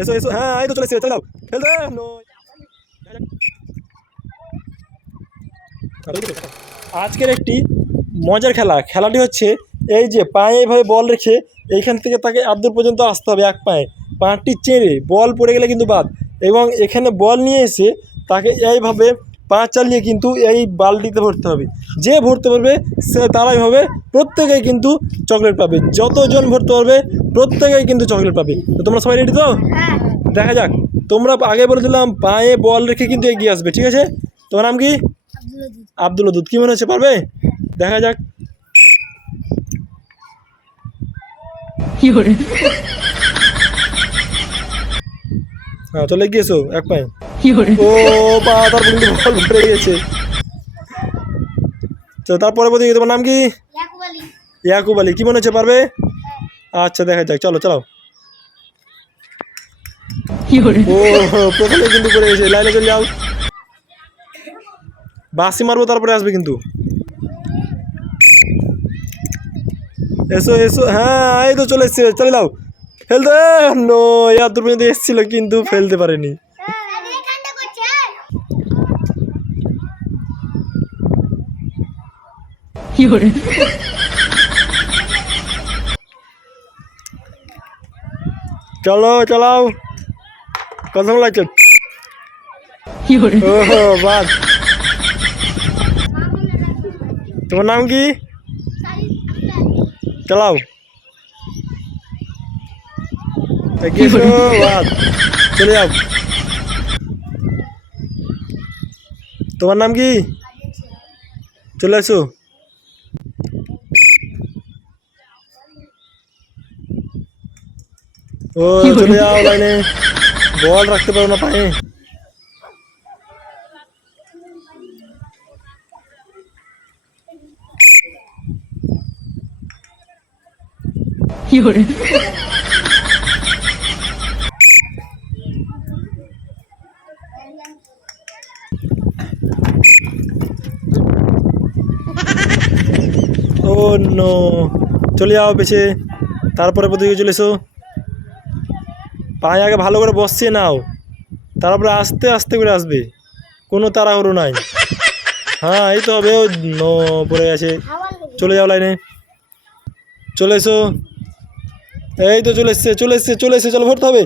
এসো এসো, হ্যাঁ এই তো চলে এসেছে, চলে দাও ফেল দে। নো আজকের একটি মজার খেলাটি হচ্ছে এই যে পায়ে এইভাবে বল রেখে এইখান থেকে তাকে এত দূর পর্যন্ত আসতে হবে এক পায়ে, পাটি চেড়ে বল পড়ে গেলে কিন্তু বাদ, এবং এখানে বল নিয়ে এসে তাকে এইভাবে পা চালিয়ে কিন্তু এই বালতিতে ভরতে হবে। যে ভরতে পারবে সে তারাই হবে, প্রত্যেকেই কিন্তু চকলেট পাবে, যতজন ভরতে পারবে প্রত্যেকেই কিন্তু চকলেট পাবে। তো তোমরা সবাই রেডি তো? দেখা যাক। তোমরা আগে বলেছিলাম পায়ে বল রেখে কিন্তু এগিয়ে আসবে, ঠিক আছে? তোমার নাম কি? আব্দুল ওদুদ। কি মনে হচ্ছে পারবে? দেখা যাক। হ্যাঁ চলে গিয়েছো এক পায়ে। ও পা তারপর কিন্তু বল পড়ে গেছে। তো তারপরে বলতে তোমার নাম কি? ইয়াকুব আলী। কি মনে হচ্ছে পারবে? আচ্ছা দেখা যাক, চলো চলো। ও প্রথমে কিন্তু পড়ে গেছে, লাইনে চলে যাও। বাসি মারবো তারপরে আসবে কিন্তু। এসো এসো, হ্যাঁ এই তো চলে এসছে, চলে যাও ফেলতে। নো এত দূর পর্যন্ত এসেছিল কিন্তু ফেলতে পারেনি। চলো চালাও, কত লাগছে? ওহো বাদ। তোমার নাম কি? চালাও। বাদ, চলে যাও। তোমার নাম কি? চলে আসো। ও চলে যাও লাইনে, বল রাখতে পারো না পায়ে। ও নো, চলে যাও পেছে। তারপরে প্রতিদিকে চলে এসো। পায়ে আগে ভালো করে বসিয়ে নাও, তারপরে আস্তে আস্তে করে আসবে, কোনো তাড়াহুড়ো নাই। হ্যাঁ এই তো হবে। ও নো পড়ে গেছে, চলে যাও লাইনে, চলে এসো। এই তো চলে এসছে চলে এসছে চলে এসছে, চলো ভরতে হবে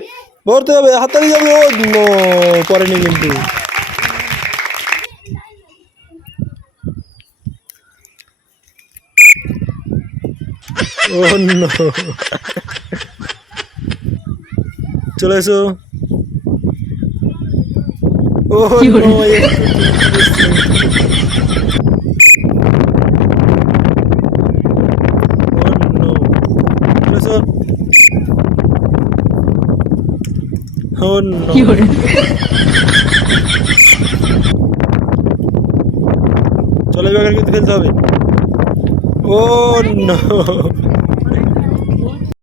ভরতে হবে, হাততালি যাবে। ও নো পড়েনি কিন্তু। ও নো, চলে এসো। ও নো, চলে যাবে কিন্তু ফেলতে হবে। ও নো